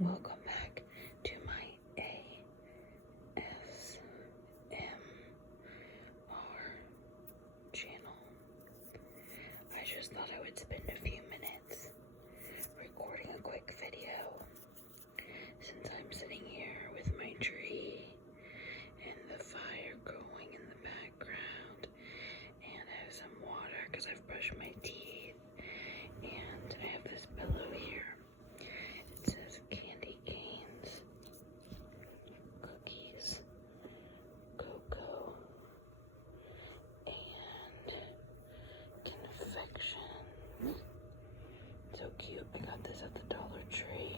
welcome back to my ASMR channel. I just thought I would spend a few minutes recording a quick video since I'm sitting here with my tree and the fire going in the background, and I have some water because I've brushed my teeth, and I have this pillow here. It says candy canes, cookies, cocoa, and confection. So cute. I got this at the Dollar Tree.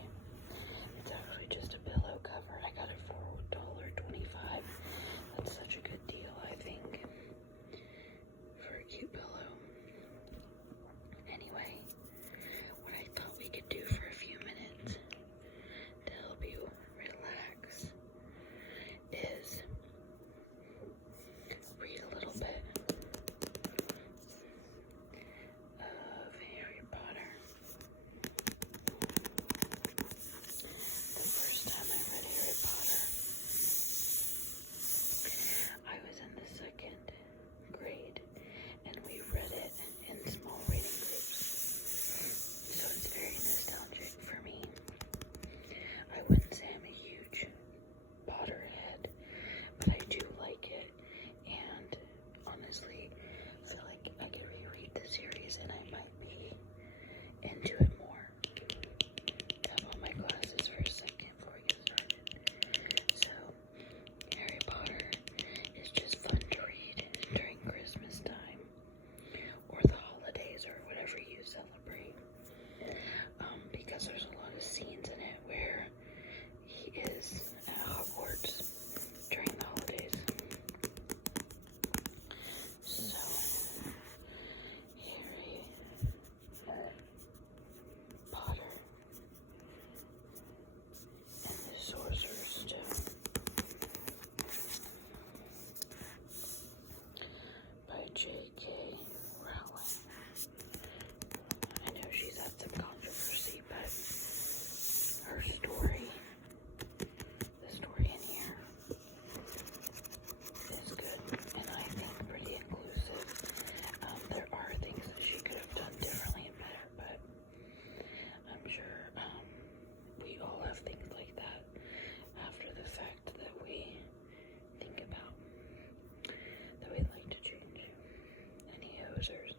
It's actually just a pillow cover. I got it for $1.25. That's such a good deal, I think, for a cute pillow. Anyway, what I thought we could do for a few minutes to help you relax is read a little bit of Harry Potter. The first time I read Harry Potter, I was in the second grade, and we read it in small reading groups. So it's very nostalgic for me. I wouldn't say I'm a huge Potterhead, but I do like it, and honestly, I feel like I could reread the series and I might be into it more. Tap on my glasses for a second before we get started. So, Harry Potter is just fun to read during Christmas time, or the holidays, or whatever you celebrate, because there's a lot of scenes in it where he is at Hogwarts during the holidays. So, Harry Potter and the Sorcerer's Stone by J.K. Rowling. I know she's had some controversy, but her story, the story in here, is good, and I think pretty inclusive. There are things that she could have done differently and better, but I'm sure we all have things like that after the fact that we think about, that we'd like to change. Any hosers?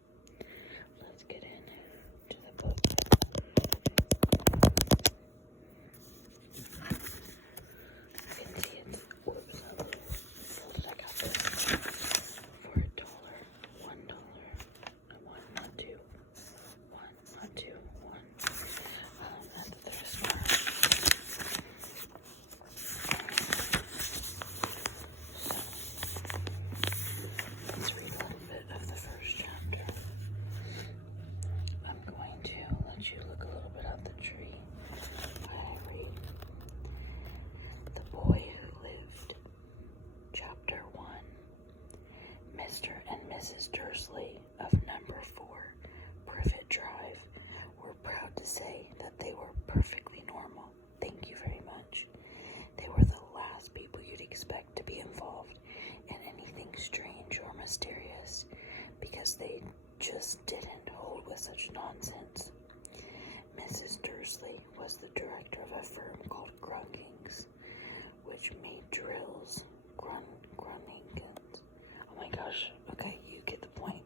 Let's get into the book. You can see it's, whoops, I got this for $1, $1, not two, one, at the thrift store. So, let's read a little bit of the first chapter. I'm going to let you look a little bit at the tree. I read The Boy Who Lived, Chapter 1. Mr. and Mrs. Dursley of Number 4 Privet Drive were proud to say that they were perfectly normal. Thank you very much. They were the last people you'd expect to be involved in anything strange or mysterious, because they just didn't hold with such nonsense. Mrs. Dursley was the director of a firm called Grunkings, which made drills. Grunkings. Oh my gosh, okay, you get the point.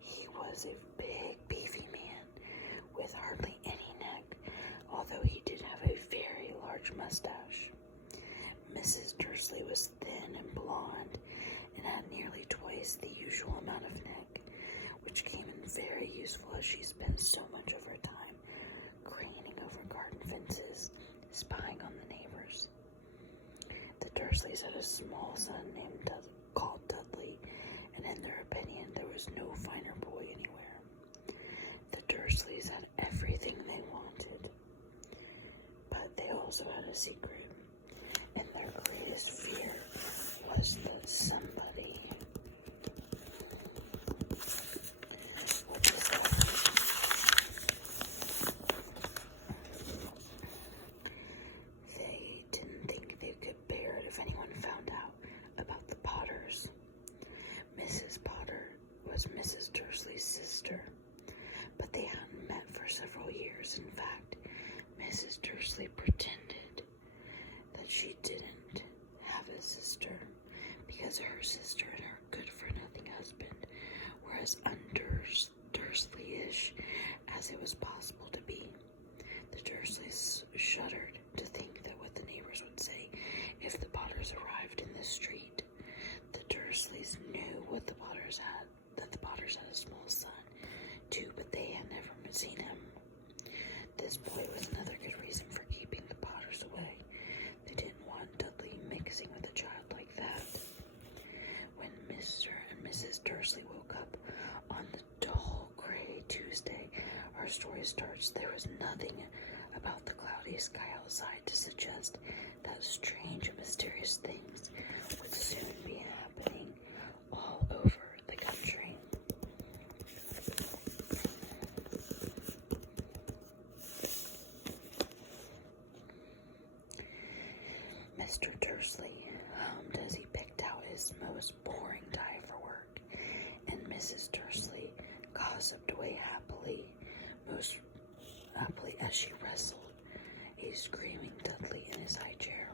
He was a big, beefy man with hardly any neck, although he did have a very large mustache. Mrs. Dursley was thin and blonde and had nearly twice the usual amount of neck, which came in very useful as she spent so much of her time craning over garden fences, spying on the neighbors. The Dursleys had a small son called Dudley, and in their opinion, there was no finer boy anywhere. The Dursleys had everything they wanted, but they also had a secret, and their greatest fear was that somebody would discover neighbors. In fact, Mrs. Dursley pretended that she didn't have a sister because her sister and her good-for-nothing husband were as un-Dursley-ish as it was possible to be. The Dursleys shuddered to think that what the neighbors would say if the Potters arrived in the street. The Dursleys knew that the Potters had a small son, too, but they had never seen him. This boy was another good reason for keeping the Potters away. They didn't want Dudley mixing with a child like that. When Mr. and Mrs. Dursley woke up on the dull gray Tuesday our story starts, there was nothing about the cloudy sky outside to suggest that strange and mysterious things would soon be happening all over the country. Mr. Dursley hummed as he picked out his most boring tie for work, and Mrs. Dursley gossiped away most happily as she wrestled a screaming Dudley in his high chair.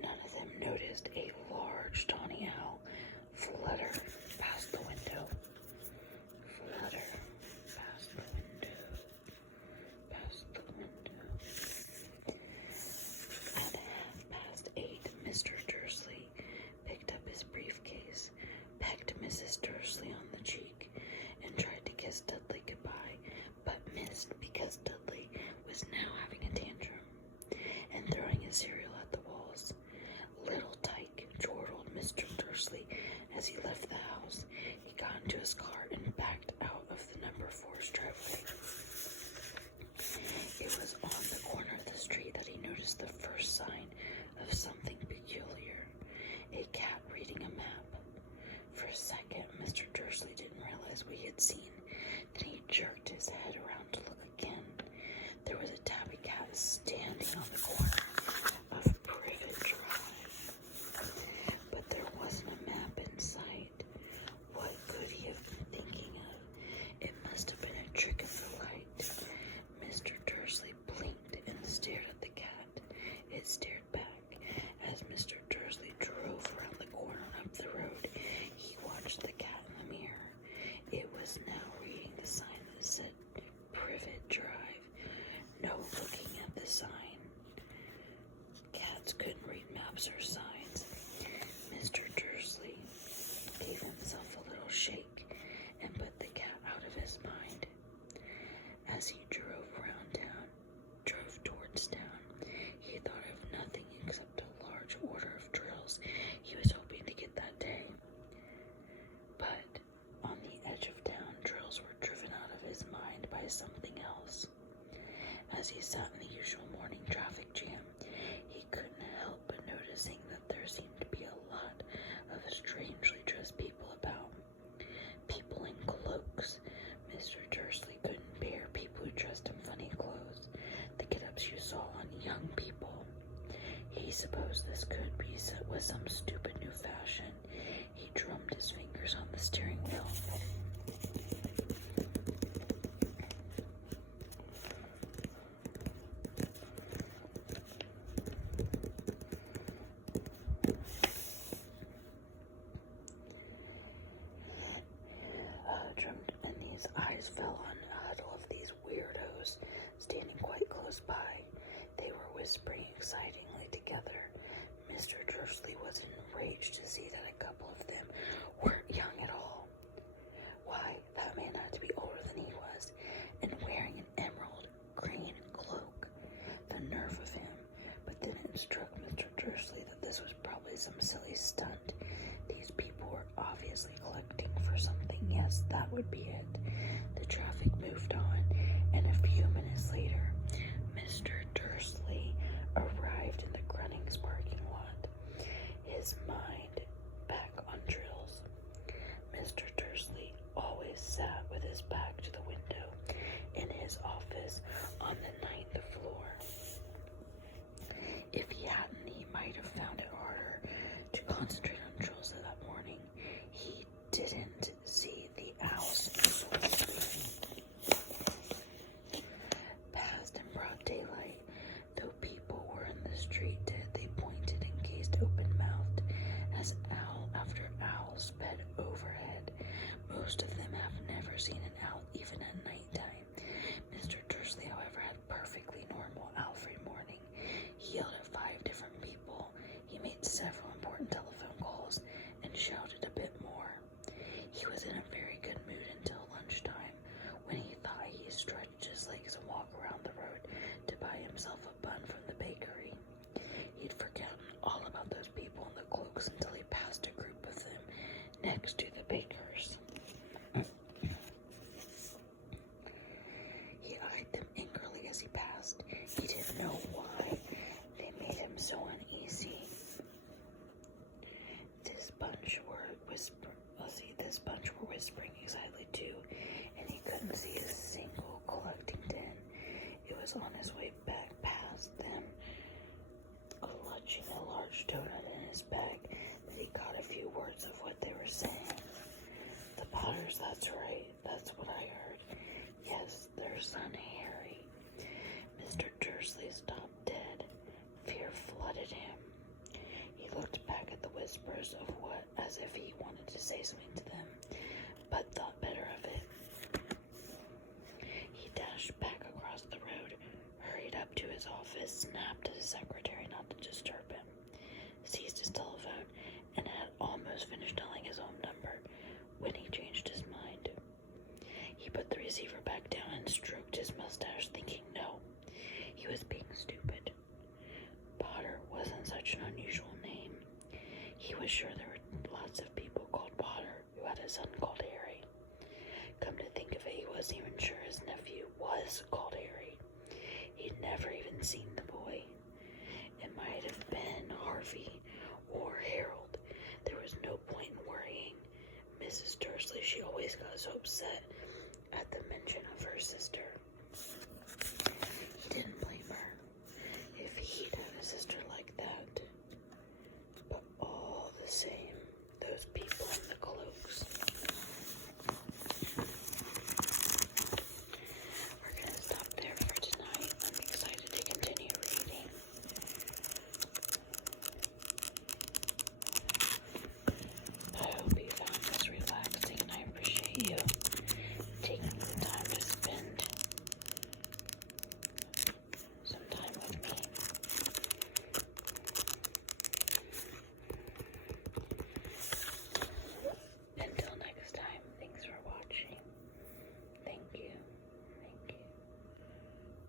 None of them noticed a large tawny owl flutter past the window. Flutter past the window. Past the window. At 8:30, Mr. Dursley picked up his briefcase, pecked Mrs. Dursley on the cheek, and tried to kiss Dudley goodbye, but missed because Dudley was now having a tantrum and throwing his cereal at the walls. Little Tyke chortled Mr. Dursley as he left the house. He got into his car and backed out of the number 4's driveway. It was on the corner of the street that he noticed the first sign of something peculiar: a cat reading a map. For a second, Mr. Dursley didn't realize what he had seen. Then he jerked his head around to look again. There was a tabby cat standing on the corner of Privet Drive, but there wasn't a map in sight. What could he have been thinking of? It must have been a trick of the light. Mr. Dursley blinked and stared at the cat. It stared back. As Mr. Dursley drove around the corner and up the road, he watched the cat in the mirror. It was now reading the sign that said Privet Drive. No looking at the sign. Cats couldn't read maps or signs. Mr. Dursley gave himself a little shake and put the cat out of his mind. As he drove towards town, he thought of nothing except a large order of drills he was hoping to get that day. But on the edge of town, drills were driven out of his mind by something else. As he sat in the usual morning traffic jam, he couldn't help but noticing that there seemed to be a lot of strangely dressed people about. People in cloaks. Mr. Dursley couldn't bear people who dressed in funny clothes, the get-ups you saw on young people. He supposed this was some stupid new fashion. He drummed his fingers on the steering wheel. And his eyes fell on a huddle of these weirdos standing quite close by. They were whispering excitingly together. Mr. Dursley was enraged to see that a couple of them weren't young at all. Why, that man had to be older than he was, and wearing an emerald green cloak. The nerve of him. But then it struck Mr. Dursley that this was probably some silly stunt. These people were obviously collecting for something. Yes, that would be it. The traffic moved on, and a few minutes later, Mr. Dursley arrived in the Grunnings parking lot, his mind back on drills. Mr. Dursley always sat with his back to the window in his office on the 9th floor. If he hadn't, he might have found it harder to concentrate on drills that morning. He didn't see the owls. didn't see a single collecting tin. It was on his way back past them, clutching a large donut in his bag, that he caught a few words of what they were saying. The Potters, that's right, that's what I heard. Yes, their son Harry. Mr. Dursley stopped dead. Fear flooded him. He looked back at the whispers of what, as if he wanted to say something to them, but thought better of it. He dashed back across the road, hurried up to his office, snapped at his secretary not to disturb him, seized his telephone, and had almost finished dialing his own number when he changed his mind. He put the receiver back down and stroked his mustache, thinking no, he was being stupid. Potter wasn't such an unusual name. He was sure there were lots of people called Potter who had a son called Harry. Come to think of it, he wasn't even sure his nephew was called Harry. He'd never even seen the boy. It might have been Harvey or Harold. There was no point in worrying. Mrs. Dursley, she always got so upset at the mention of her sister.